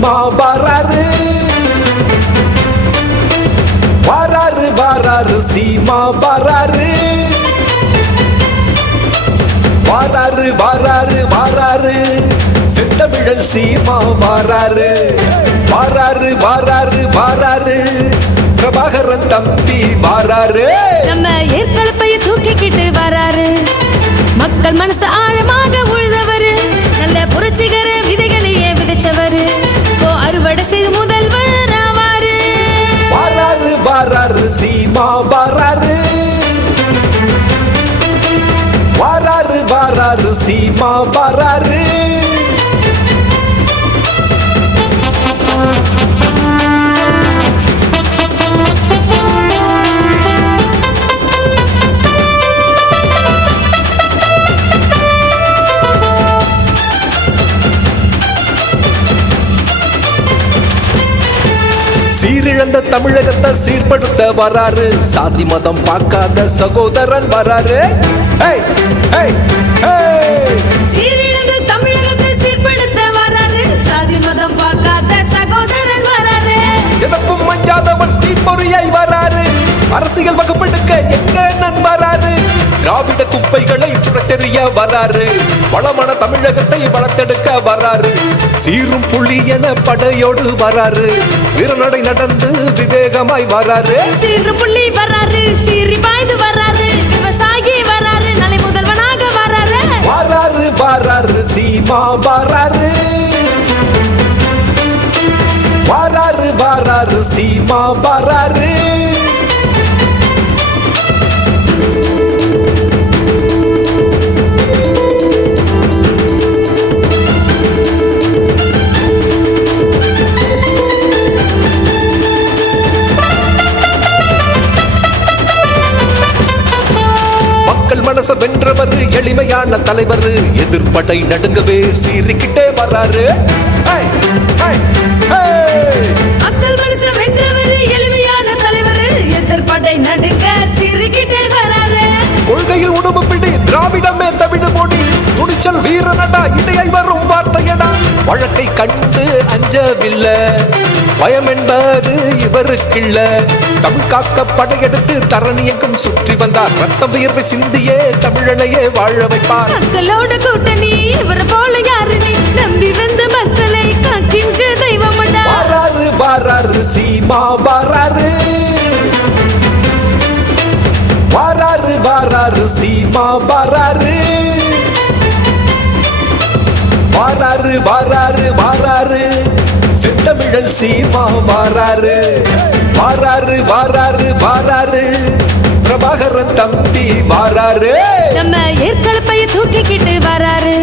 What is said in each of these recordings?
சீமா வராரு. வராரு வராரு சீமா வராரு. வராரு வராரு வராரு செந்தமிழன் சீமா வராரு. வராரு வராரு வராரு பிரபாகரன் தம்பி வராரு. நம்ம ஏற்கலப்பைய தூக்கிக்கிட்டு வராரு. மக்கள் மனசு ஆழமாக உழுதவரு. நல்ல புரட்சிகர விதைகளையே விதைச்சவரு. அறுவடை செய்து முதல்வர் ஆவாரு. வராரு வராரு சீமா வராரு. வராரு வராரு சீமா வராரு. சீரிழந்த தமிழகத்தை சீர்படுத்த வராரு. சாதி மதம் பார்க்காத சகோதரன் வராரு. சீரிழந்த தமிழகத்தை சீர்படுத்த வராரு. சாதி மதம் பார்க்காத சகோதரன் வராரு. எதற்கும் மஞ்சாதவன் தீப்பொறியாய் வராரு. அரசியல் வகுப்பெடுக்க எங்க நண்பராரு. திராவிட குப்பைகளை துடைத்தெறிய வராரு. வளமான தமிழகத்தை வளர்த்தெடுக்க வராரு. சீரும் புலி என படையோடு வராரு. வீரநடை நடந்து விவேகமாய் வராரு. சீரு புள்ளி வராரு. சீறி பாய்ந்து வராரு. விவசாயி வராரு. நலை முதல்வனாக வராரு. வராரு வராரு சீமா வராரு. வராரு வராரு சீமா வராரு. மனச வென்றவர் எளிமையான தலைவர். எதிர்ப்படை நடுங்கவே சீறிக்கிட்டே வராரு. மக்கள் மனச வென்றவர் எளிமையான தலைவர். எதிர்ப்படை நடுங்க சீறிக்கிட்டே வராரு. கொள்கையில் உணவு பிடி திராவிடமே தமிழ் மொழி. துணிச்சல் வீரனடா இடையை வரும் வார்த்தையடா. வழக்கை கண்டு அஞ்சவில்லை. பயம் என்பது இவருக்கில்ல. தமிழ் காக்க படையெடுத்து தரணியங்கும் சுற்றி வந்தார். ரத்தம் வியர்வை சிந்தியே தமிழனையே வாழ வைப்பார். மக்களோட கூட்டணி இவர் போல யாரு நீ? நம்பி வந்த மக்களை காக்கின்ற தெய்வம். வராரு வராரு சீமா வராரு. வராரு வராரு சீமா வராரு. வராரு வராரு வராரு செந்தமிழன் சீமா வராரு. வராரு வராரு வராரு பிரபாகரன் தம்பி வராரு. நம்ம ஏற்கலப்பைய தூக்கிக்கிட்டு வராரு.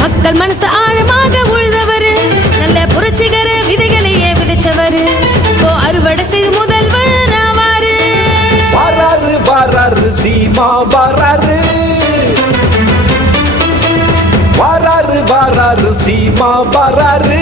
மக்கள் மனசு ஆழமாக உழுதவரு. நல்ல புரட்சிகர விதைகளையே விதைச்சவரு. அறுவடை செய்து முதல்வர் ஆவாரு. வராரு வராரு சீமா வராரு. வராரு வராரு சீமா வராரு.